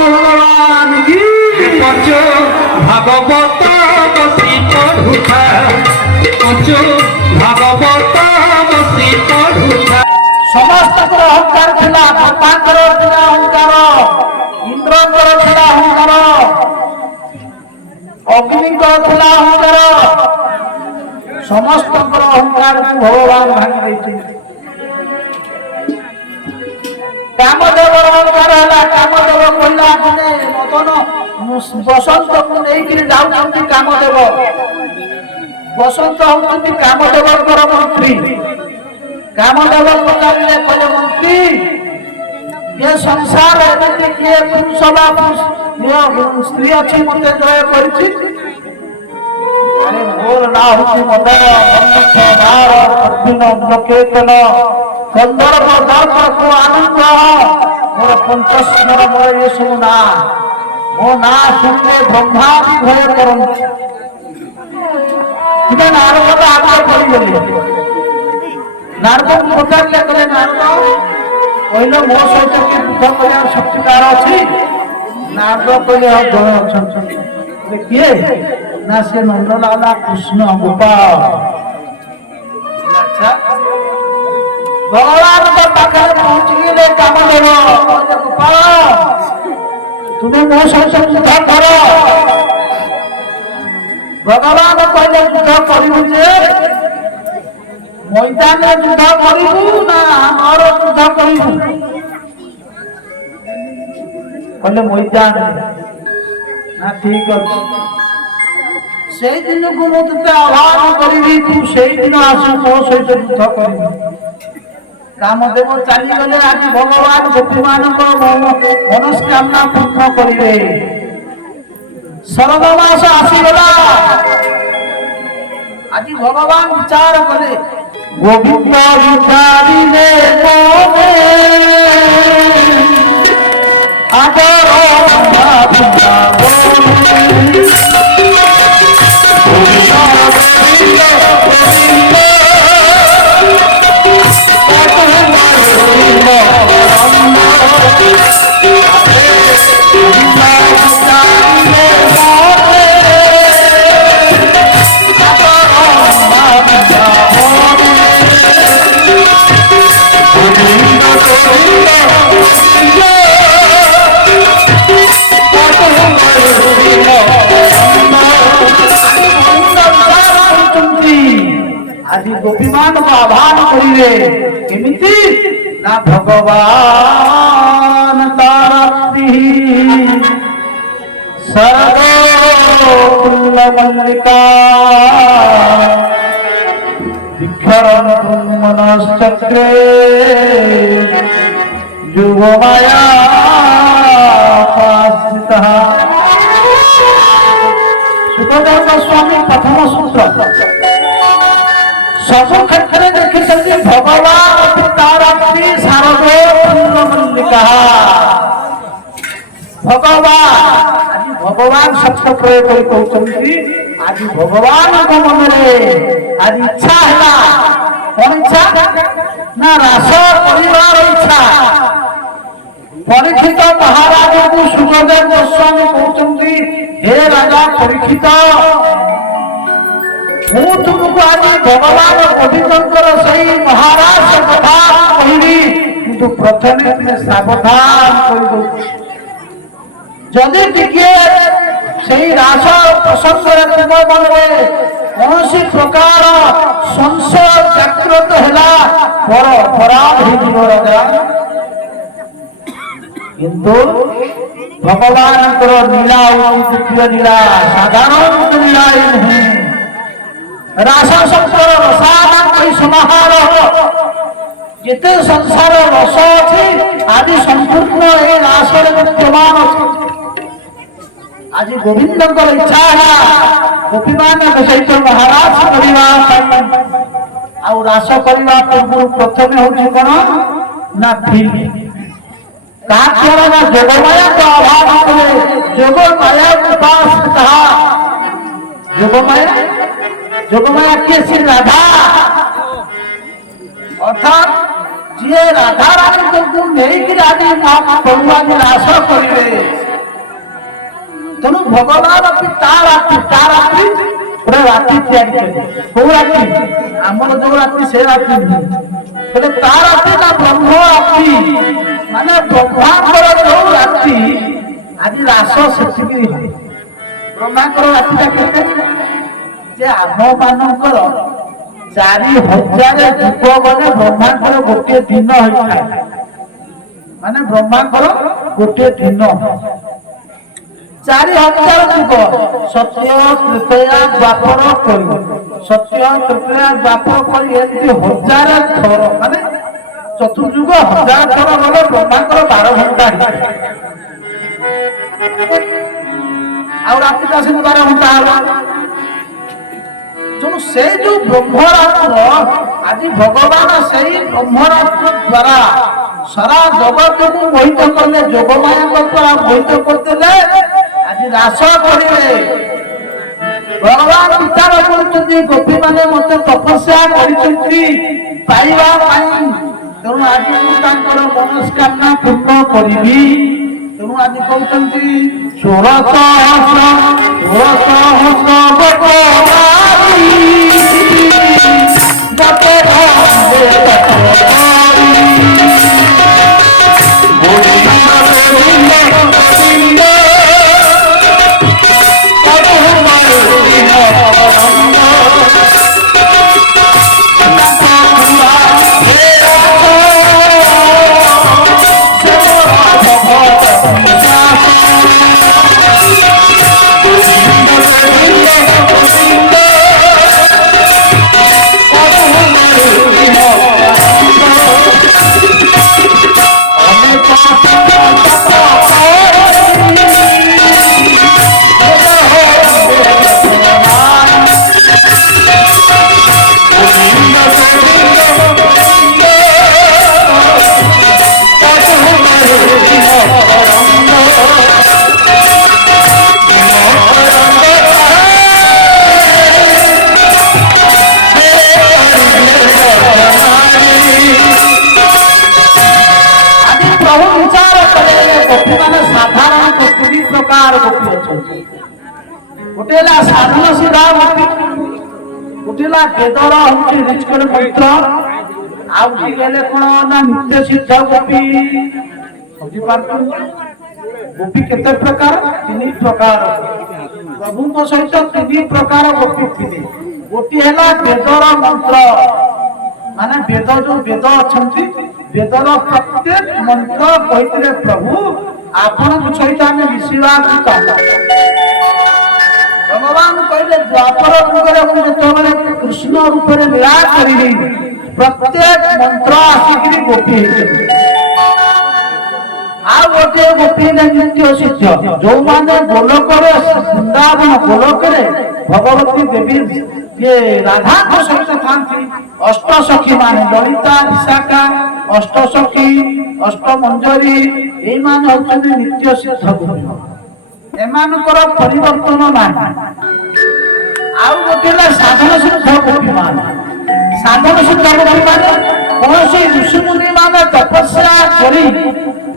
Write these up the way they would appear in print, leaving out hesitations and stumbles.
ভগবান কি পঞ্চ ভাগবত বসি পড়ুথা পঞ্চ ভাগবত বসি পড়ুথা ସମସ୍ତଙ୍କର ଅହଙ୍କାର ଥିଲା। ବ୍ରହ୍ମାଙ୍କର ଥିଲା ଅହଙ୍କାର, ଇନ୍ଦ୍ରଙ୍କର ଥିଲା ଅହଙ୍କାର, ଅଗ୍ନିଙ୍କର ଥିଲା ଅହଙ୍କାର। ସମସ୍ତଙ୍କର ଅହଙ୍କାରକୁ ଭଗବାନ ଭାଙ୍ଗି ଦେଇଛନ୍ତି। କାମଦେବର ଅହଙ୍କାର ହେଲା। କାମଦେବ କହିଲା ଦିନେ ମଦନ ବସନ୍ତକୁ ନେଇକିରି ଯାଉଛନ୍ତି କାମଦେବ। ବସନ୍ତ ହଉଛନ୍ତି କାମଦେବଙ୍କର ମନ୍ତ୍ରୀ। କାମଦେବ ପଚାରିଲେ, କହିଲେ ମନ୍ତ୍ରୀ ଏ ସଂସାର ଏମିତି କିଏ ପୁରୁଷ ବା ସ୍ତ୍ରୀ ଅଛି ମତେ ଜୟ କରିଛି? ମୋର ନାଁ ହଉଛି ମଦନ କେତନ ଗନ୍ଧର୍ବ ଦର୍ପକୁ ଆନନ୍ଦ। ମୋର ପଞ୍ଚସ୍ମର ମୋର ଏସବୁ ନାଁ। ମୋ ନାଁ ଶୁଣିଲେ ବ୍ରହ୍ମା ବି ଭୟ କରନ୍ତି। ନାରଦ ଆଗରେ ପଡ଼ିଗଲେ। ନାରଦଙ୍କୁ ପଚାରିଲେ, କହିଲେ ନାରଦ କହିଲ ମୋ ସହିତ କି ଯୁଦ୍ଧ କରିବାର ଶକ୍ତି କାହାର ଅଛି? ନାରଦ କହିଲେ ହଁ ଜଣେ ଅଛନ୍ତି। କିଏ? ନା ସେ ନନ୍ଦଲାଲା କୃଷ୍ଣ ଗୋପାଳ। ଭଗବାନଙ୍କ ପାଖରେ ପହଞ୍ଚିଲେ କାମଦେବ। ଗୋପାଳ ତୁମେ ମୋ ସହିତ ଯୁଦ୍ଧ କର। ଭଗବାନ କହିଲେ ଯୁଦ୍ଧ କରିବୁ ଯେ ମଇଦାନରେ ଯୁଦ୍ଧ କରିବୁ ନା ଆମର ଯୁଦ୍ଧ କରିବୁ? କହିଲେ ମଇଦାନରେ। ନା ଠିକ ଅଛି, ସେଇଦିନକୁ ମୁଁ ତତେ ଆହ୍ୱାନ କରିବି, ତୁ ସେଇଦିନ ଆସି ମୋ ସହିତ ଯୁଦ୍ଧ କରିବୁ। କାମଦେବ ଚାଲିଗଲେ। ଆଜି ଭଗବାନ ଗୋପୀମାନଙ୍କ ମନସ୍କାମନା ପୂର୍ଣ୍ଣ କରିବେ। ଶରଦ ମାସ ଆସିଗଲା। ଆଜି ଭଗବାନ ବିଚାର କଲେ। ଗୋବିନ୍ଦ ବିଚାରିଲେ ମନେ ଆଦର ଆଜି ଗୋପୀମାନଙ୍କୁ ଆହ୍ୱାନ କରିବେ। କେମିତି ନା ଭଗବାନ ତାରତି ସରଗୋଲ ମଲ୍ଲିକା ବିକ୍ଷରଣ ମନଶ୍ଚକ୍ରେ ଯୁଗ ମାୟା ପାଶ୍ରିତଃ। ସୁଖଦେବ ଗୋସ୍ୱାମୀ ପ୍ରଥମ ସୂତ୍ର। ସବୁ କ୍ଷେତ୍ରରେ ଦେଖିଛନ୍ତି ଭଗବାନ ତାରତି ସାରଗୋଲ ମଲ୍ଲିକା। ଭଗବାନ ଆଜି ଭଗବାନ ଶବ୍ଦ ପ୍ରୟୋଗ କରି କହୁଛନ୍ତି। ଆଜି ଭଗବାନଙ୍କ ମନରେ ଆଜି ଇଚ୍ଛା ହେଲା। କଣ ଇଚ୍ଛା? ନା ରାସ କରିବାର ଇଚ୍ଛା। ପରୀକ୍ଷିତ ମହାରାଜଙ୍କୁ ସୁଖଦେବ ଗୋସ୍ୱାମୀ କହୁଛନ୍ତି, ହେ ରାଜା ପରୀକ୍ଷିତ, ମୁଁ ତୁମକୁ ଆଜି ଭଗବାନ ଗୋବିନ୍ଦଙ୍କର ସେଇ ମହାରାଜ କଥା କହିବି, କିନ୍ତୁ ପ୍ରଥମେ ତୁମେ ସାବଧାନ କରିଦଉଛି। ଯଦି ଟିକେ ସେଇ ରାସ ପ୍ରସଙ୍ଗରେ ତୁମ ମନରେ କୌଣସି ପ୍ରକାର ସଂଶୟ ଜାଗ୍ରତ ହେଲା, ବଡ଼ ଅପରାଧ ହେଇଯିବ ରାଜା। କିନ୍ତୁ ଭଗବାନଙ୍କର ଲୀଳା ହଉଛି ଦ୍ୱିତୀୟ ଲୀଳା, ସାଧାରଣ ଲୀଳା ନୁହେଁ। ରାସ ଶବ୍ଦର ରସାନାନ୍ତୀ ସମାହାର। ଯେତେ ସଂସାର ରସ ଅଛି ଆଜି ସମ୍ପୂର୍ଣ୍ଣ ଏ ରାସରେ ବିଦ୍ୟମାନ ଅଛି। ଆଜି ଗୋବିନ୍ଦଙ୍କର ଇଚ୍ଛା ହେଲା ଗୋପୀମାନଙ୍କ ସହିତ ମହାରାଜ କରିବା ପାଇଁ। ଆଉ ରାସ କରିବା ପୂର୍ବରୁ ପ୍ରଥମେ ହଉଛି କଣ ନା ଫିଲ୍ମ। ତାହା ଦ୍ୱାରା ନା ଯୋଗମାୟାକୁ ଆହ୍ୱାନ କଲେ। ଯୋଗମାୟାକୁ ପାସ୍ ତାହା ଯୋଗମାୟା। ଯୋଗମାୟା କିଏ? ଶ୍ରୀ ରାଧା। ଅର୍ଥାତ୍ ଯିଏ ରାଧା ରାଣୀଙ୍କୁ ନେଇକିରି ଆଜି ପ୍ରଭୁ ଆଜି ରାସ କରିବେ, ତେଣୁ ଭଗବାନ ତା ରାତି ପୁରା ରାତି ତିଆରି କଲେ। କୋଉ ରାତି? ଆମର ଯୋଉ ରାତି ସେ ରାତି ନୁହେଁ, ବୋଲେ ତା ରାତି ନା ବ୍ରହ୍ମ ରାତି, ମାନେ ବ୍ରହ୍ମାଙ୍କର ଯୋଉ ରାତି ଆଜି ରାସ ସେତିକି ହୁଏ। ବ୍ରହ୍ମାଙ୍କର ରାତିଟା କେତେ? ଯେ ଆମ ମାନଙ୍କର 4000 ଯୁଗ ଗଲେ ବ୍ରହ୍ମାଙ୍କର ଗୋଟିଏ ଦିନ ହୋଇଥାଏ। ମାନେ ବ୍ରହ୍ମାଙ୍କର ଗୋଟିଏ ଦିନ 4000 ଯୁଗ। ସତ୍ୟ ତ୍ରେତୟା ଦ୍ୱାପର କଳି, ସତ୍ୟ ତ୍ରେତୟା ଦ୍ୱାପର କଳି ଏମିତି 1000 ଥର, ମାନେ ଚତୁର୍ଯୁଗ 1000 ଥର ଗଲେ ବ୍ରହ୍ମାଙ୍କର 12 ଘଣ୍ଟା ହେଇଥାଏ। ଆଉ ରାତିଟା ସେମିତି 12 ଘଣ୍ଟା ହେଲା। ତେଣୁ ସେଇ ଯୋଉ ବ୍ରହ୍ମରାତ୍ର, ଆଜି ଭଗବାନ ସେଇ ବ୍ରହ୍ମରାତ୍ର ଦ୍ଵାରା ସାରା ଜଗତକୁ ମୋହିତ କଲେ, ଯୋଗମାୟାଙ୍କ ଦ୍ଵାରା ମୋହିତ କରିଦେଲେ। ଆଜି ରାସ କରିବେ। ଭଗବାନ ବିଚାର କରୁଛନ୍ତି, ଗୋପୀ ମାନେ ମତେ ତପସ୍ୟା କରିଛନ୍ତି ପାଇବା ପାଇଁ, ତେଣୁ ଆଜି ମୁଁ ତାଙ୍କର ମନସ୍କାମନା ପୂର୍ଣ୍ଣ କରିବି। ତେଣୁ ଆଜି କହୁଛନ୍ତି 3 ପ୍ରକାର ଗୋପୀ ଅଛନ୍ତି। ଗୋଟେ ହେଲା ସାଧନ ସିଧା ଗୋପୀ, ଗୋଟେ ହେଲା ବେଦର ହଉଛି ଋଚିକର ପବିତ୍ର, ଆଉ ଟିକେ ହେଲେ କଣ ନା ନିତ୍ୟ ସିଦ୍ଧ ଗୋପୀ। ବୁଝିପାରୁଛନ୍ତି ଗୋପୀ କେତେ ପ୍ରକାର? 3 ପ୍ରକାର। ପ୍ରଭୁଙ୍କ ସହିତ 3 ପ୍ରକାର ଗୋପୀ ଥିଲେ। ଗୋଟିଏ ହେଲା ବେଦର ମନ୍ତ୍ର, ମାନେ ବେଦ ଯୋଉ ବେଦ ଅଛନ୍ତି, ବେଦର ପ୍ରତ୍ୟେକ ମନ୍ତ୍ର କହିଥିଲେ ପ୍ରଭୁ ଆପଣଙ୍କ ସହିତ ଆମେ ମିଶିବାକୁ ଚାହୁଁ। ଭଗବାନ କହିଲେ ଦ୍ୱାପର ଯୁଗରେ ମୁଁ ଯେତେବେଳେ କୃଷ୍ଣ ରୂପରେ ଲୀଳା କରିବି, ପ୍ରତ୍ୟେକ ମନ୍ତ୍ର ଆସିକିରି ଗୋପୀ ହେଇଛନ୍ତି। ଆଉ ଗୋଟିଏ ଗୋପୀ ନିତ୍ୟ ସିଦ୍ଧ, ଯୋଉମାନେ ଗୋଲକରେ ବୃନ୍ଦାବନ ଗୋଲକରେ ଭଗବତୀ ଦେବୀ ରାଧାଙ୍କ ସହିତ ଥାନ୍ତି। ଅଷ୍ଟସଖୀ ମାନେ ଲଳିତା, ବିଶାଖା, ଅଷ୍ଟସଖୀ, ଅଷ୍ଟମଞ୍ଜରୀ, ଏଇମାନେ ହଉଛନ୍ତି ନିତ୍ୟ ସିଦ୍ଧ ଗୋପୀ। ଏମାନଙ୍କର ପରିବର୍ତ୍ତନ ନାହିଁ। ଆଉ ଗୋଟେ ହେଲା ସାଧନ ସିଦ୍ଧ ଗୋପୀ ମାନେ। ସାଧନ ସିଦ୍ଧ ଗୋପୀ ମାନେ କୌଣସି ଋଷିମୁନି ମାନେ ତପସ୍ୟା କରି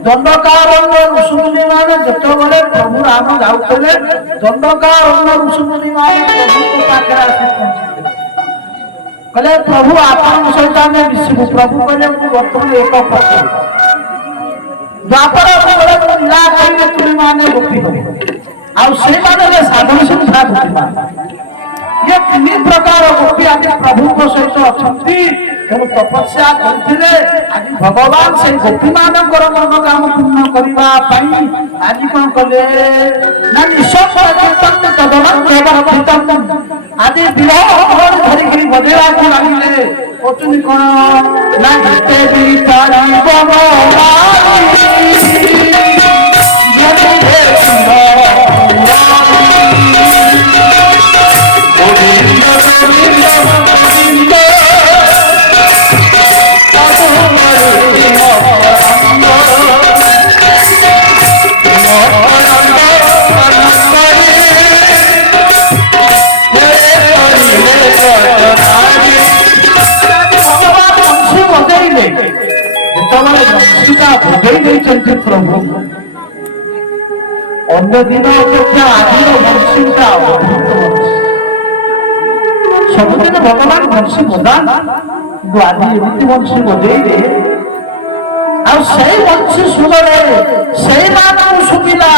ଦଣ୍ଡକାରଣ୍ୟ ଋଷିମୁନି ମାନେ ଯେତେବେଳେ ପ୍ରଭୁ ରାମ ଯାଉଥିଲେ, ଦଣ୍ଡକାରଣ୍ୟ ଋଷିମୁନି ମାନେ ପ୍ରଭୁଙ୍କ ପାଖରେ ଆସି ପହଞ୍ଚିଥିଲେ। କହିଲେ ପ୍ରଭୁ ଆପଣଙ୍କ ସହିତ ଆମେ ମିଶିବୁ। ପ୍ରଭୁ କହିଲେ ମୁଁ ବର୍ତ୍ତମାନ ଏକ ପକ୍ଷ ଦ୍ୱାପର ଯୁଗରେ ମୁଁ ଲୀଳା କରିଲେ ତୁମେମାନେ ଗୋପୀ ହେବ। ଆଉ ସେଇମାନେ ସାଧନ ସିଦ୍ଧ ଗୋପୀ ମାନେ। ये 3 प्रकार गोपी आज प्रभुଙ୍କ ସହିତ ଅଛନ୍ତି। ତେଣୁ ତପସ୍ୟା କରିଥିଲେ। ଆଜି ଭଗବାନ ସେଇ ଗୋପୀ ମାନଙ୍କର ମନୋକାମ ପୂର୍ଣ୍ଣ କରିବା ପାଇଁ ଆଜି କଣ କଲେ ନା ନିଃଶବ୍ଦ କୀର୍ତ୍ତନ ତଦନନ୍ତରମ ଆଜି ବିରହ ଧରିକିରି ବଜେଇବାକୁ ଲାଗିଲେ। କହୁଛନ୍ତି କଣ ନା ଯେତେ ବି ଚାରିବ ଅନ୍ୟ ଦିନ ଅପେକ୍ଷା ଆଜିର ବଂଶୀଟା ଅଦ୍ଭୁତ ବଂଶୀ। ସବୁଦିନ ଭଗବାନ ବଂଶୀ ବଜାନ୍ତି, କିନ୍ତୁ ଆଜି ଏମିତି ବଂଶୀ ବଜେଇଲେ ଆଉ ସେଇ ବଂଶୀ ସୁରରେ ସେଇମାନଙ୍କୁ ଶୁଭିଲା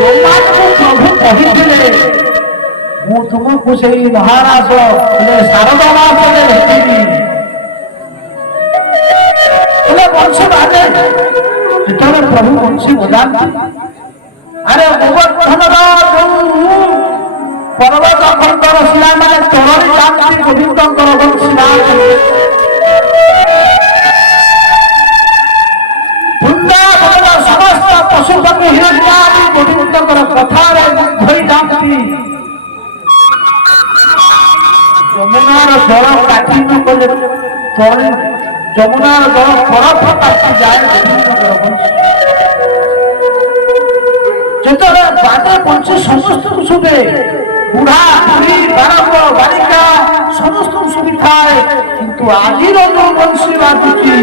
ଯୋଉମାନଙ୍କୁ ପ୍ରଭୁ କହିଥିଲେ ମୁଁ ତୁମକୁ ସେଇ ମହାରାଜ ଶାରଦା ମାସରେ ଭେଟିବି। ହେଲେ ବଂଶୀ ବାଜେ ଯେତେବେଳେ ପ୍ରଭୁ ବଂଶୀ ବଜାନ୍ତି, ଆରେ ଗୋବର୍ଦ୍ଧନର ଯୋଉ ପର୍ବତ ଖଣ୍ଡର ଶିଳାମାନେ ତଳରେ ଯାଆନ୍ତି ଗୋବିନ୍ଦଙ୍କର ବଂଶୀ ବାଜନ୍ତି। ବୃନ୍ଦାବନର ସମସ୍ତ ପଶୁ ପକ୍ଷୀ ହିରଣ୍ୟାଦି ଗୋବିନ୍ଦଙ୍କର କଥାରେ ଧୋଇ ଯାଆନ୍ତି। ଯମୁନାର ଜଳ କାଟି ନ କଲେ ତଳେ ଯମୁନାର ଜଳ ବରଫ କାଟି ଯାଏ ଗୋବିନ୍ଦଙ୍କର ବଂଶୀ। ଯେତେବେଳେ ବାଜେ ବଂଶୀ ସମସ୍ତଙ୍କୁ ଶୁଭେ, ବୁଢା ବୁଢୀ ବାଳକ ବାଳିକା ସମସ୍ତଙ୍କୁ ଶୁଭିଥାଏ, କିନ୍ତୁ ଆଜିର ଯୋଉ ବଂଶୀ ବାଜୁଛି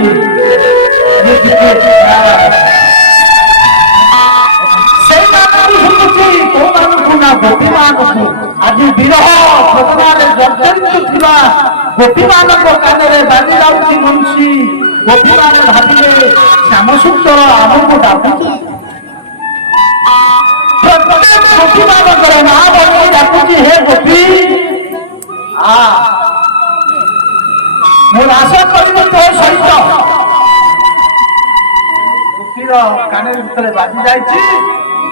ସେଇମାନଙ୍କୁ ଶୁଭୁଛି କୋଉମାନଙ୍କୁ ନା ଗୋପୀମାନଙ୍କୁ। ଆଜି ବିରହ ଘଟଣାରେ ଜର୍ଜରିତ ଥିବା ଗୋପୀମାନଙ୍କ କାନରେ ବାଜି ଯାଉଛି ବଂଶୀ। ଗୋପୀମାନେ ଭାବିଲେ ଶ୍ୟାମସୁନ୍ଦର ଆମକୁ ଡାକୁଛି। ଗୋପୀମାନଙ୍କର ନାଁ ବଦଳି ଡାକୁଛି, ହେ ଗୋପୀ ଆ ମୁଁ ରାସ କରିବି ତୋ ସହିତ। ଗୋପୀର କାନରେ ଯେତେବେଳେ ବାଜି ଯାଇଛି,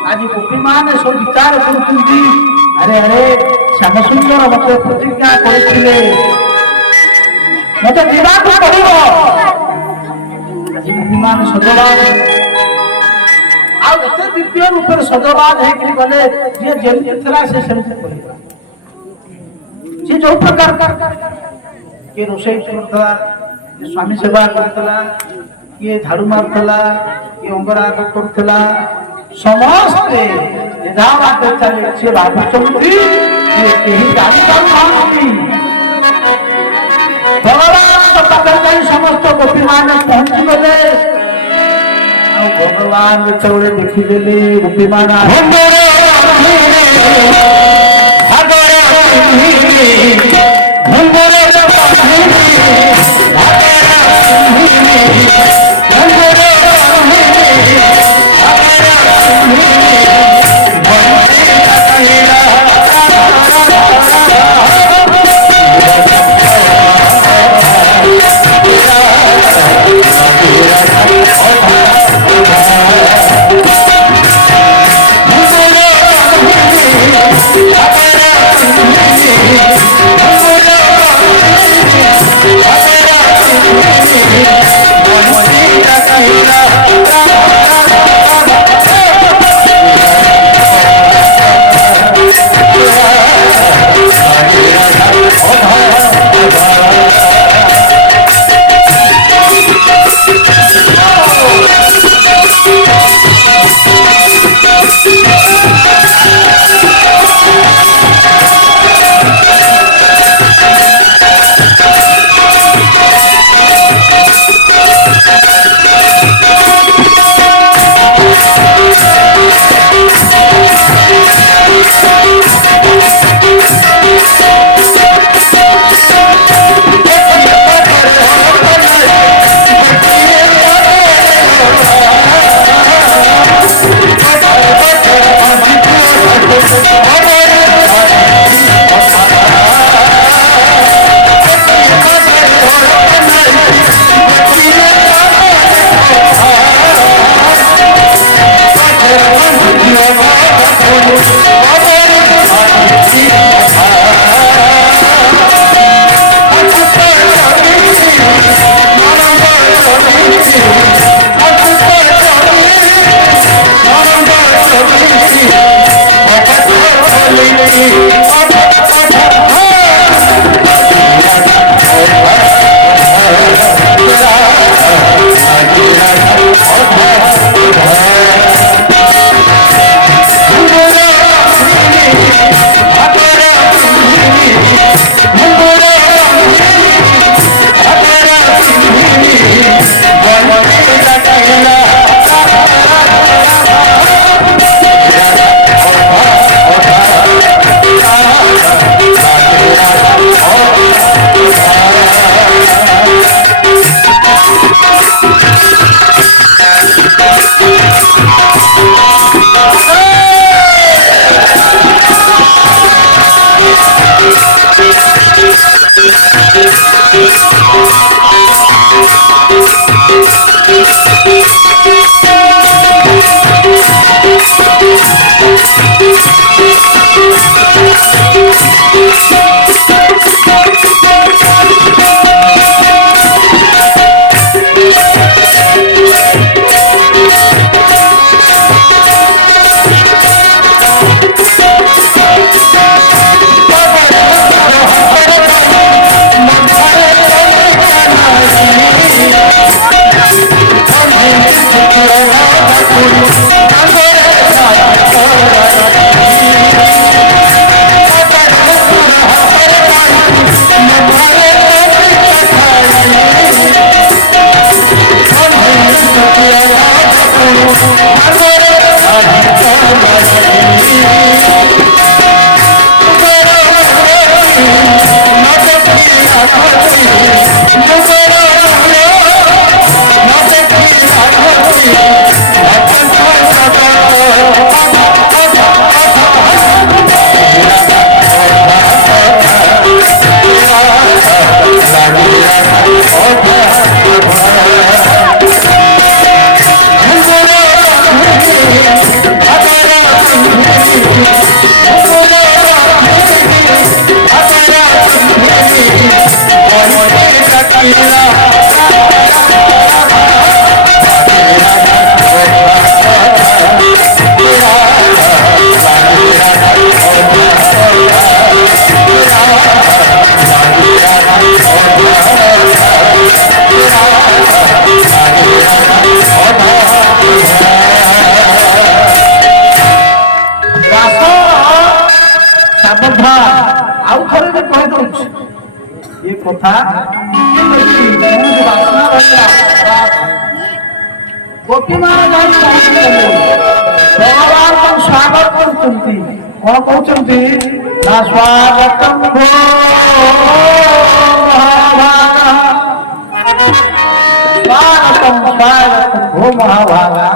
ଆଜି ଗୋପୀମାନେ ସବୁ ବିଚାର କରୁଛନ୍ତି, ଆରେ ଆରେ ଶ୍ୟାମସୁନ୍ଦର ମତେ ପ୍ରତିଜ୍ଞା କରିଥିଲେ ମତେ ଯିବାକୁ ପଡିବ। ଆଜି ଗୋପୀମାନେ ସଜବାଜ, ଆଉ ଏତେ ଦିବ୍ୟ ରୂପରେ ସଜବାଜ ହେଇକି ଗଲେ, ଯିଏ ଯେମିତି ଥିଲା ସେ ସେମିତି କରିବ। ସେ ଯୋଉ ପ୍ରକାର କିଏ ରୋଷେଇ କରୁଥିଲା, କିଏ ସ୍ୱାମୀ ସେବା କରୁଥିଲା, କିଏ ଝାଡୁ ମାରୁଥିଲା, କିଏ ଅଙ୍ଗରାଗ କରୁଥିଲା, ସମସ୍ତେ ସେ ଭାବୁଛନ୍ତି କେହି ଜାଣିପାରୁନାହାନ୍ତି। ଭଗବାନଙ୍କ ପାଖରେ ଯାଇ ସମସ୍ତ ଗୋପୀମାନେ ପହଞ୍ଚିଗଲେ। ଆଉ ଭଗବାନ ଯେତେବେଳେ ଦେଖିଦେଲେ ଗୋପୀମାନେ ଆଉ ଥରେ ବି କହିଦଉଛି ଏ କଥା ବାସନା ରହିଲା ଗୋପୀମାନେ ଭଗବାନ ସ୍ୱାଗତ କରୁଛନ୍ତି କଣ କହୁଛନ୍ତି ନା ସ୍ୱାଗତଂ ଭୋ ସ୍ୱାଗତଂ ସ୍ୱାଗତଂ ଭୋ ମହାଭାଗା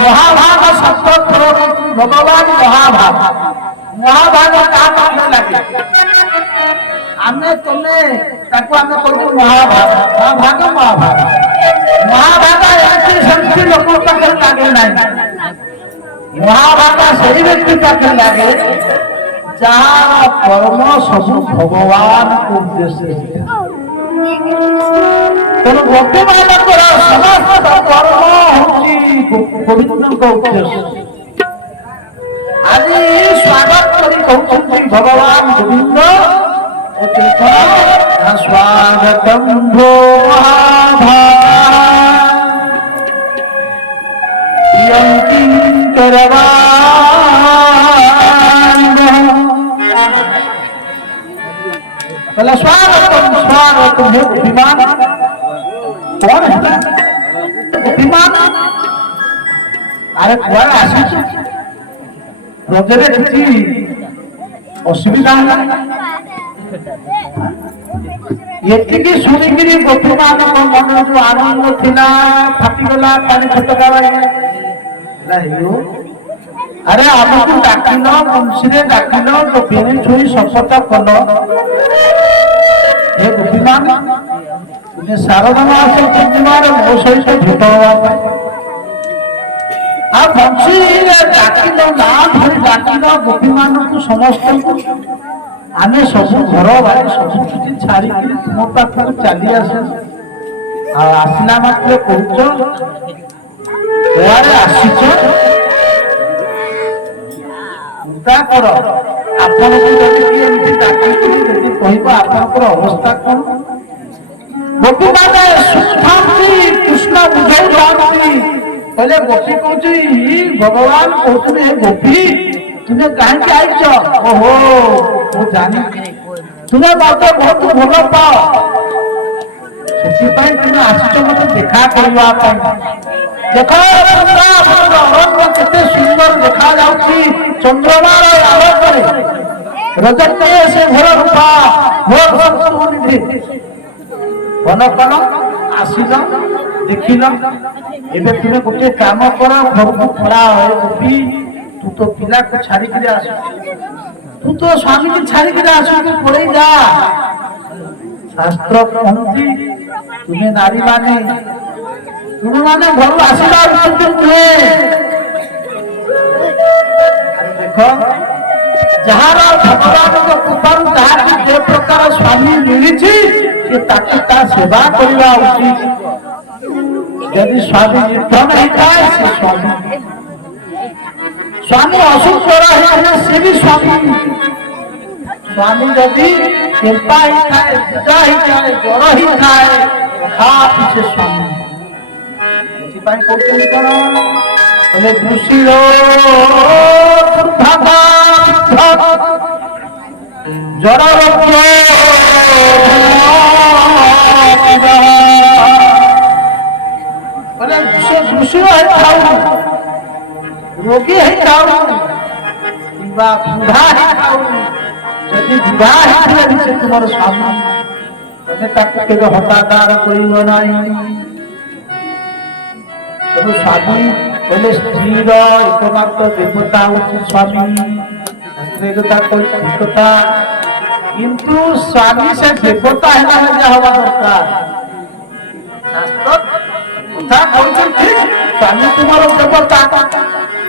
ମହାଭାଗ ଶବ୍ଦ ଭଗବାନ ମହାଭାଗ ମହାଭାଗ ତା ପାଖରେ ଲାଗେ ଆମେ ତମେ ତାକୁ ଆମେ କରୁ ମହାଭାଗ ମହାଭାଗ ମହାଭାଗ ମହାଭାଗ ଏମିତି ସେମିତି ଲୋକ ପାଖରେ ଲାଗେ ନାହିଁ ମହାଭାଗ ସେଇ ବ୍ୟକ୍ତି ପାଖରେ ଲାଗେ ଯାହାର କର୍ମ ସବୁ ଭଗବାନଙ୍କ ଉଦ୍ଦେଶ୍ୟ ତେଣୁ ଗୋପୀମାନଙ୍କର ସମସ୍ତ କର୍ମ ହଉଛି ପବିତ୍ରଙ୍କ ଉଦ୍ଦେଶ୍ୟ ଆଜି ସ୍ୱାଗତ କରି କହୁଛନ୍ତି ଭଗବାନ ଗୋବିନ୍ଦ ଓ ଚୈତନ୍ୟ ସ୍ୱାଗତଂ ଭୋ ମହାଭାଗା बोला स्वागतम स्वागतम हे विमान कौन है विमान अरे कुआरे आसी रजरे किसी असुविधा ଏତିକି ଶୁଣିକିରି ଗୋପୀମାନଙ୍କ ମନରେ ଯୋଉ ଆନନ୍ଦ ଥିଲା ଫାଟିଗଲା ପାଣି ଛୋଟକା ଆରେ ଆମକୁ ଡାକିଲ ବଂଶୀରେ ଡାକିଲ ଗୋପୀରେ ଛୁଇଁ ଶପଥ କଲ ଏ ଗୋପୀମାନ ଶାରଦା ମାସ ପୂର୍ଣ୍ଣିମାରେ ମୋ ସହିତ ଭେଟ ହେବା ପାଇଁ ଆଉ ବଂଶୀରେ ଡାକିଲ ନା ଧରି ଡାକିଲ ଗୋପୀମାନଙ୍କୁ ସମସ୍ତଙ୍କୁ ଆମେ ସବୁ ଘର ବାଡ଼ି ସବୁ କିଛି ଛାଡ଼ିକି ତୁମ ପାଖକୁ ଚାଲି ଆସ ଆଉ ଆସିଲା ମାତ୍ରେ କହୁଛ କୁଆଡ଼େ ଆସିଛ ଚିନ୍ତା କର ଆପଣଙ୍କୁ ଯଦି କିଏ ଏମିତି ଡାକିକି ଯଦି କହିବ ଆପଣଙ୍କର ଅବସ୍ଥା କଣ ଗୋପୀମାନେ ଶୁଣିଥାନ୍ତି କୃଷ୍ଣ ବୁଝାଉଥାନ୍ତି କହିଲେ ଗୋପୀ କହୁଛି ଭଗବାନ କହୁଥିଲେ ଗୋପୀ ତୁମେ କାହିଁକି ଆଇଛ ଓହୋ ମୁଁ ଜାଣି ତୁମେ ମତେ ବହୁତ ଭଲ ପାଅ ସେଥିପାଇଁ ତୁମେ ଆସିଛ ମତେ ଦେଖା କରିବା ପାଇଁ ଦେଖ ଅରଣ୍ୟ କେତେ ସୁନ୍ଦର ଦେଖାଯାଉଛି ଚନ୍ଦ୍ରମାର ଆଲୋକରେ ରଜନୀୟ ସେ ଘର ରୂପା ଘନ କଣ ଆସିଲ ଦେଖିଲ ଏବେ ତୁମେ ଗୋଟେ କାମ କର ଘରକୁ ପଳାଅ ଗୋପୀ ତୁ ତ ପିଲାକୁ ଛାଡ଼ିକିରି ଆସୁ ତୁ ତ ସ୍ୱାମୀକି ଛାଡ଼ିକିରି ଆସୁଛୁ ପଳେଇ ଯା ଶାସ୍ତ୍ର କହୁଛି ତୁମେ ନାରୀମାନେ ତୁମେମାନେ ଘରୁ ଆସିବା ଉଚିତ ନୁହେଁ ଦେଖ ଯାହାର ଭଗବାନଙ୍କ କୃପାରୁ ଯାହାକୁ ଯେ ପ୍ରକାର ସ୍ୱାମୀ ମିଳିଛି ସେ ତାକୁ ତା ସେବା କରିବା ଉଚିତ ଯଦି ସ୍ୱାମୀ ନିର୍ଧନ ହେଇଥାଏ ସେ ସ୍ୱାମୀ ଅସୁସ୍ଥର ହେଇଥିଲେ ସେ ବି ସ୍ୱାମୀ ସ୍ୱାମୀ ଯଦି କେମ୍ପା ହେଇଥାଏ ପୂଜା ହେଇଥାଏ ଜ୍ୱର ହେଇଥାଏ ତଥାପି ସେ ସ୍ୱାମୀ ସେଥିପାଇଁ କହୁଛନ୍ତି କଣ କହିଲେ ଦୃଷିର ଜର ସେ ଦୃଷିର ହେଇଥାଉ ରୋଗୀ ହେଇଥାଉ କିମ୍ବା ବୁଢା ହେଇଥାଉ ଯଦି ବୁଢା ହେଇଥିଲେ ବି ସେ ତୁମର ସ୍ୱାମୀ ତମେ ତାକୁ କେବେ ହତାଦାର କରିବ ନାହିଁ ତେଣୁ ସ୍ୱାମୀ କହିଲେ ସ୍ତ୍ରୀର ଏକମାତ୍ର ଦେବତା ହଉଛି ସ୍ୱାମୀ କଥା କିନ୍ତୁ ସ୍ୱାମୀ ସେ ଦେବତା ହେଲା ହେବା ଦରକାର ଶାସ୍ତ୍ର କଥା କହୁଛନ୍ତି ସ୍ୱାମୀ ତୁମର ଦେବତା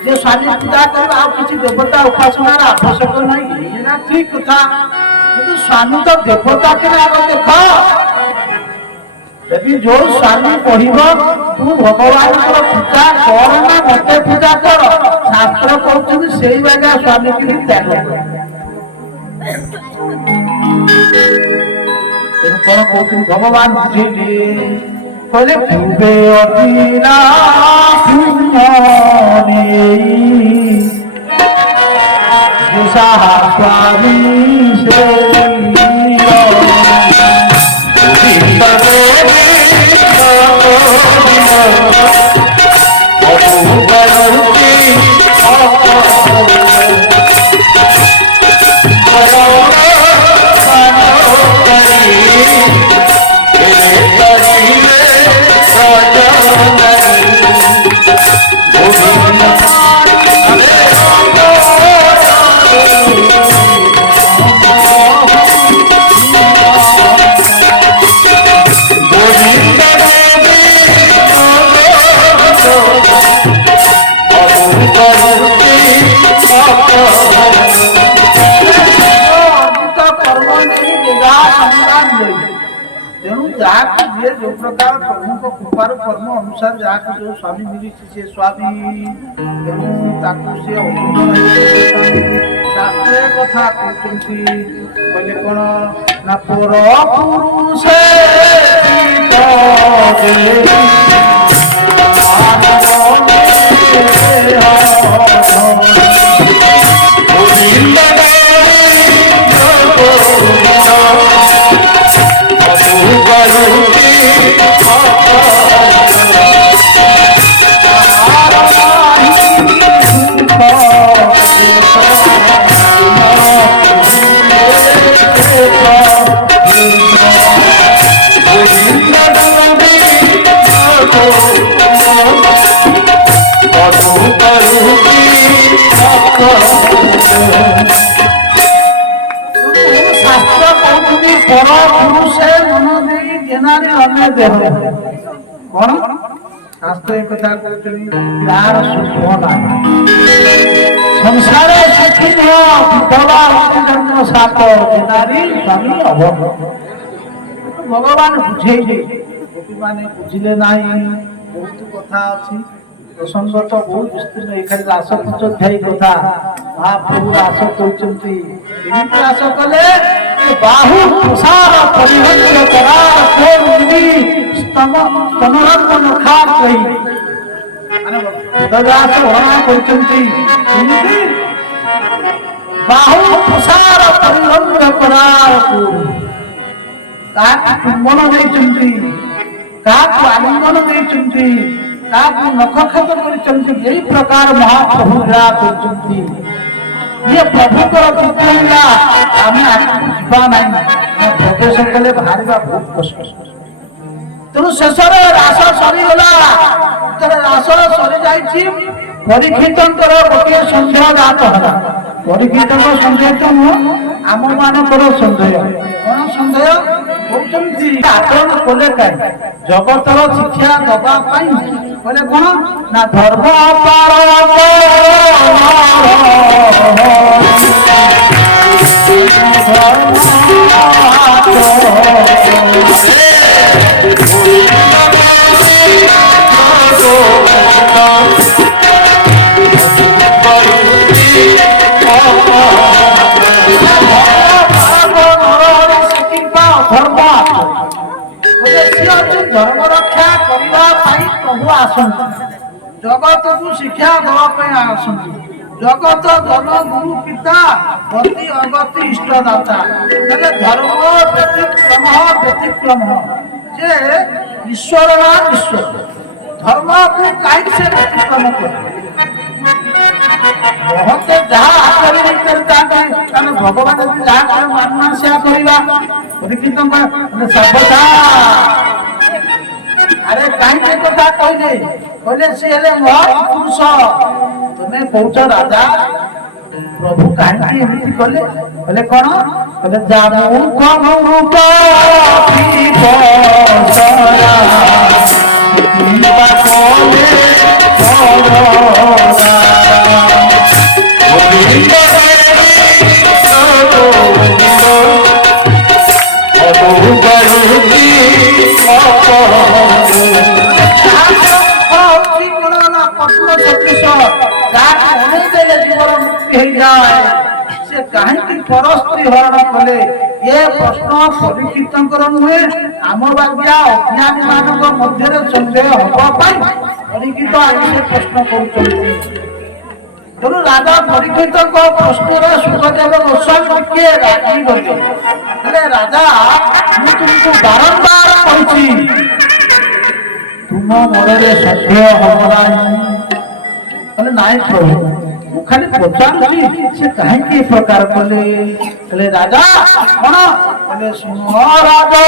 ଯେ ସ୍ୱାମୀ ପୂଜା କରିବ ଆଉ କିଛି ଦେବତା ଉପାସନାର ଆବଶ୍ୟକ ନାହିଁ ଏଇଟା ଠିକ କଥା କିନ୍ତୁ ସ୍ୱାମୀ ତ ଦେବତା କିନା ଆଗ ଦେଖ ଯଦି ଯୋଉ ସ୍ୱାମୀ କହିବ ତୁ ଭଗବାନଙ୍କର ପୂଜା କର ନା ମତେ ପୂଜା କର ଶାସ୍ତ୍ର କହୁଛନ୍ତି ସେଇ ବାଗା ସ୍ୱାମୀ କି ତ୍ୟାଗ କଣ କହୁଛନ୍ତି ଭଗବାନ ବୁଝେଇଲେ କହିଲେ ପୂର୍ବେ ଅତିରା ସ୍ୱାମୀ ସେ ତେଣୁ ଯାହାକୁ ଯିଏ ଯୋଉ ପ୍ରକାର ପ୍ରଭୁଙ୍କ କୃପାରୁ କର୍ମ ଅନୁସାରେ ଯାହାକୁ ଯୋଉ ସ୍ୱାମୀ ମିଳିଛି ସେ ସ୍ୱାମୀ ତେଣୁ ତାକୁ ସେ ଶାସ୍ତ୍ରରେ କଥା କହୁଛନ୍ତି କହିଲେ କଣ ନା ପର ପୁରୁଷେ ଶାସ୍ତ୍ର କହୁଛନ୍ତି ପର ପୁରୁଷେ ମନ ଦେଇ ଜେନାରେ ଅନ୍ୟ ଦେହ କଣ ଶାସ୍ତ୍ର ଏ କଥା କହୁଛନ୍ତି ତାର ସୁଖ ନାହିଁ ସଂସାରେ ସୁଖୀ ନୁହ ବିଧବା ଅତିଦଣ୍ଡ ସାପ ଜେନାରୀ ସ୍ୱାମୀ ଅଭବ ଭଗବାନ ବୁଝେଇଲେ ଗୋପୀମାନେ ବୁଝିଲେ ନାହିଁ ବହୁତ କଥା ଅଛି ପ୍ରସଙ୍ଗ ତ ବହୁତ ବିସ୍ତୀର୍ଣ୍ଣ ଏখানে ରାସ ପଞ୍ଚଧ୍ୟାୟୀ କଥା ମହାପ୍ରଭୁ ରାସ କହିଛନ୍ତି ଏମିତି ରାସ କଲେ ବାହୁ ପ୍ରସାର ପରିଭ୍ରମଣ କରାର କୋରି ସ୍ତନରତ୍ନ ନଖା କହି ମାନେ ବେଦବ୍ୟାସ ବର୍ଣ୍ଣନା କରିଛନ୍ତି ଏମିତି ବାହୁ ପ୍ରସାର ପରିଭ୍ରମଣ କରାର କୋରି କାହାକୁ ଚୁମ୍ବନ ଦେଇଛନ୍ତି କାହାକୁ ଆଲିଙ୍ଗନ ଦେଇଛନ୍ତି ତାକୁ ନଖକ୍ଷତ କରିଛନ୍ତି ଏହି ପ୍ରକାର ମହାପ୍ରଭୁ ଲୀଳା କରିଛନ୍ତି ଇଏ ପ୍ରଭୁଙ୍କର କୃପା ଲୀଳା ଆମେ ଆଗକୁ ଯିବା ନାହିଁ ପ୍ରବେଶ କଲେ ବାହାରିବା ବହୁତ କଷ୍ଟ ତେଣୁ ଶେଷରେ ରାସ ସରିଗଲା। ଯେତେବେଳେ ରାସ ସରିଯାଇଛି ପରୀକ୍ଷିତଙ୍କର ଗୋଟିଏ ସନ୍ଦେହ ଜାତ ହେଲା। ପରୀକ୍ଷିତଙ୍କ ସନ୍ଦେହ ତ ନୁହଁ, ଆମ ମାନଙ୍କର ସନ୍ଦେହ। କଣ ସନ୍ଦେହ? କହୁଛନ୍ତି ଆକ୍ରମଣ କଲେ କାହିଁ? ଜଗତର ଶିକ୍ଷା ଦବା ପାଇଁ। କହିଲେ କଣ ନା ଧର୍ମ ଧର୍ମ ରକ୍ଷା କରିବା ପାଇଁ ପ୍ରଭୁ ଆସନ୍ତି, ଜଗତକୁ ଶିକ୍ଷା ଦେବା ପାଇଁ ଆସନ୍ତି। ଜଗତ ଜନ ଗୁରୁ ପିତା ଗତି ଅଗତି ଇଷ୍ଟଦାତା। ହେଲେ ଧର୍ମ ବ୍ୟତିକ୍ରମ ଯେ ଈଶ୍ୱର ନା ଈଶ୍ୱର, ଧର୍ମକୁ କାହିଁକି ସେ ବ୍ୟତିକ୍ରମ କରେ? ମହତେ ଯାହା ଆଚରଣ କରିଥାନ୍ତି ତାହେଲେ ଭଗବାନ ଯାହା କରେ ମାନୁନା ସେୟା କରିବା। ପରୀକ୍ଷିତଙ୍କ ସାବଧାନ। ଆରେ କାହିଁକି କଥା କହିଲେ? କହିଲେ ସେ ହେଲେ ମହାପୁରୁଷ। ତୁମେ କହୁଛ ରାଜା ପ୍ରଭୁ କାହିଁକି ଏମିତି କଲେ? କହିଲେ କଣ? କହିଲେ ଜାମୁ ସେ କାହିଁକି ପରସ୍ତ୍ରୀ ହରଣ କଲେ? ଏ ପ୍ରଶ୍ନ ପରୀକ୍ଷିତଙ୍କର ନୁହେଁ, ଆମ ବାଗିଆ ଅଜ୍ଞାନୀ ମାନଙ୍କ ମଧ୍ୟରେ ସନ୍ଦେହ ହବା ପାଇଁ ପରୀକ୍ଷିତ ଆଜି ସେ ପ୍ରଶ୍ନ କରୁଛନ୍ତି। ତେଣୁ ରାଜା ପରୀକ୍ଷିତଙ୍କ ପ୍ରଶ୍ନରେ ସୁଖଦେବ ଗୋସ୍ୱାମୀ ଟିକେ ରାଗିଗଲେ। ହେଲେ ରାଜା, ମୁଁ ତୁମକୁ ବାରମ୍ବାର କହିଛି ତୁମ ମନରେ ସନ୍ଦେହ ହବ ନାହିଁ। କହିଲେ ନାଇଁ ପ୍ରଭୁ, ମୁଁ ଖାଲି ପଚାରୁଛି ସେ କାହିଁକି ଏ ପ୍ରକାର କଲେ? ହେଲେ ରାଜା କଣ କହିଲେ? ଶୁଣ ରାଜା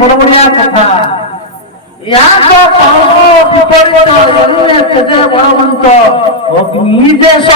ବଡ ବଢିଆ କଥା। ୟାଙ୍କ କର୍ମ ବିପରୀତ କେତେ ବଳବନ୍ତ ଅଗ୍ନି ଦେଶ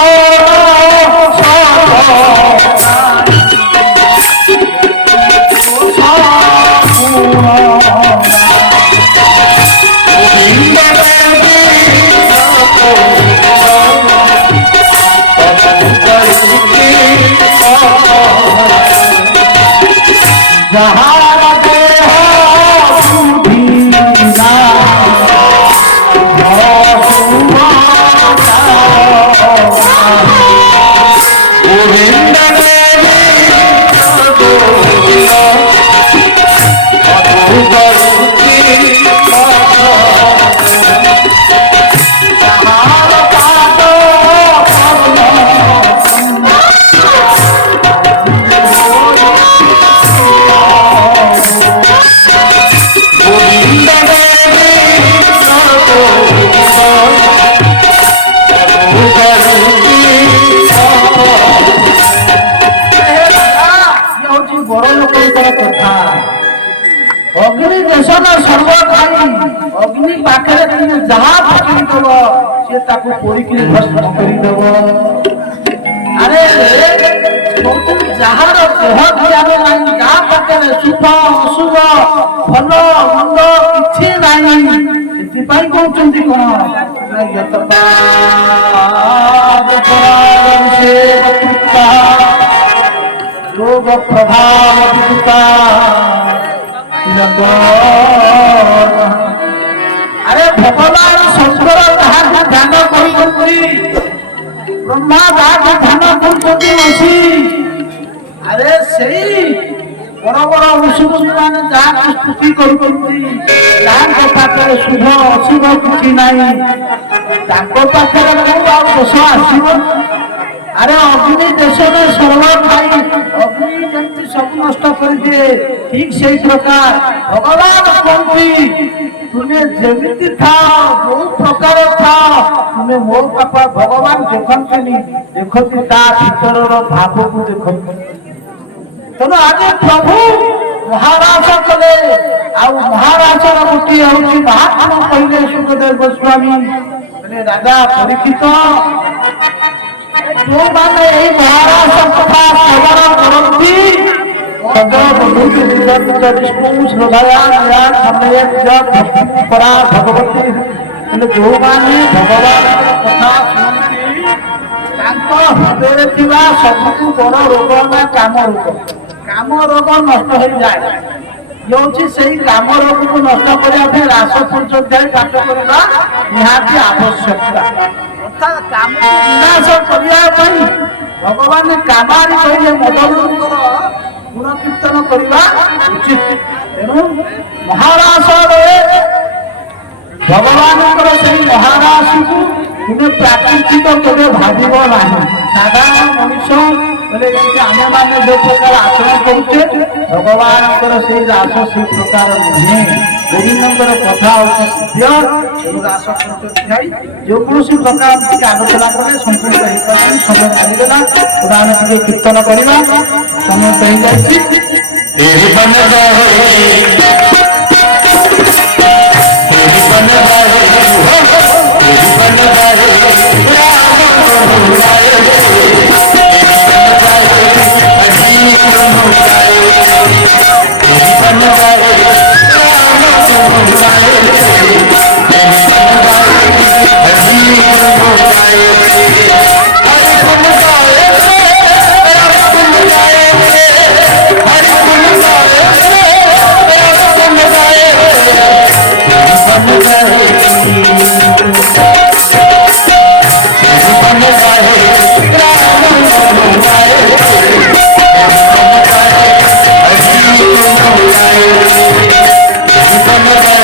ଅଗ୍ନି ଦେଶର ସର୍ବକାରୀ ଅଗ୍ନି ପାଖରେ ତୁମେ ଯାହା ପକେଇଦବ ସେ ତାକୁ ପୋଡ଼ିକି ଭସ୍ମ କରିଦବ। ଆରେ ଯାହାର ଦେହ ଜ୍ଞାନ ନାହିଁ, ଯାହା ପାଖରେ ଶୁଭ ଅଶୁଭ ଭଲ ମନ୍ଦ କିଛି ନାହିଁ, ସେଥିପାଇଁ କହୁଛନ୍ତି କଣ ରୋଗ ପ୍ରଭାବ আরে ভগবান শঙ্কর যাহাকে ধ্যান କରୁଛନ୍ତି ব্রহ্মা যাহাকে ধ্যান କରୁଛନ୍ତି বসি আরে সেই বড় বড় ঋষি মানে যাহাকে ସ୍ତୁତି କରୁଛନ୍ତି ଯାହାଙ୍କ ପାଖରେ ଶୁଭ ଅଶୁଭ କିଛି ନାହିଁ ତାଙ୍କ ପାଖରେ କୋଉ ଆଉ ଦୋଷ ଆସିବ? আরে অগ্নি দেশে সর্ব খাই অগ্নি যেমনি সব নষ্ট করে দিয়ে ঠিক সেই প্রকার ভগবান কৌটি তুমি যেমিতি থাও বহু প্রকার থাও তুমি ମୋ ବାପା ଭଗବାନ ଦେଖନ୍ତିନି ଦେଖନ୍ତି ତା ଭିତରର ଭାବକୁ ଦେଖନ୍ତି। ତେଣୁ ଆଜି ପ୍ରଭୁ ମହାରାଜ କଲେ ଆଉ ମହାରାଜର ଗୋଟିଏ ହଉଛି ମହାତ୍ମା କହିଲେ ସୁଖଦେବ ଗୋସ୍ୱାମୀ ମାନେ ରାଜା ପରୀକ୍ଷିତ ଯୋଉମାନେ ଏଇ ମହାରାଜ କଥା ଶ୍ରବଣ କରନ୍ତି ବିଷ୍ଣୁ ଶ୍ରଦ୍ଧାୟା ପରା ଭଗବତୀ ହେଲେ ଯୋଉମାନେ ଭଗବାନଙ୍କ କଥା ଶୁଣନ୍ତି ତାଙ୍କ ହୃଦୟରେ ଥିବା ସବୁଠୁ ବଡ଼ ରୋଗ ହେଲା କାମ ରୋଗ। କାମ ରୋଗ ନଷ୍ଟ ହେଇଯାଏ ହେଉଛି ସେଇ କାମ ରୋଗକୁ ନଷ୍ଟ କରିବା ପାଇଁ ରାସ ପଞ୍ଚଧ୍ୟାୟ ପାଠ କରିବା ନିହାତି ଆବଶ୍ୟକତା। ଅର୍ଥାତ୍ କାମକୁ ବିନାଶ କରିବା ପାଇଁ ଭଗବାନ କାମାରି କହିଲେ ମଦନଙ୍କର ଗୁଣ କୀର୍ତ୍ତନ କରିବା ଉଚିତ। ତେଣୁ ମହାରାସରେ ଭଗବାନଙ୍କର ସେଇ ମହାରାସକୁ ତୁମେ ପ୍ରାକୃତିକ କେବେ ଭାବିବ ନାହିଁ। ସାଧାରଣ ମଣିଷ ବୋଲେ ଆମେମାନେ ଯୋଉ ପ୍ରକାର ଆଚରଣ କରୁଛେ ଭଗବାନଙ୍କର ସେଇ ରାସ ସେଇ ପ୍ରକାର ନୁହେଁ। ଗୋବିନ୍ଦଙ୍କର କଥା ହଉଛି ସତ୍ୟ ରାସ ପଞ୍ଚଧ୍ୟାୟୀ ଯେକୌଣସି ପ୍ରକାର ଟିକେ ଆଲୋଚନା କଲେ ସମ୍ପୂର୍ଣ୍ଣ ହେଇପାରୁନି ସମୟ ଚାଲିଗଲା। ଆମେ ଟିକେ କୀର୍ତ୍ତନ କରିବା ସମୟ ହେଇଯାଇଛି। Come on.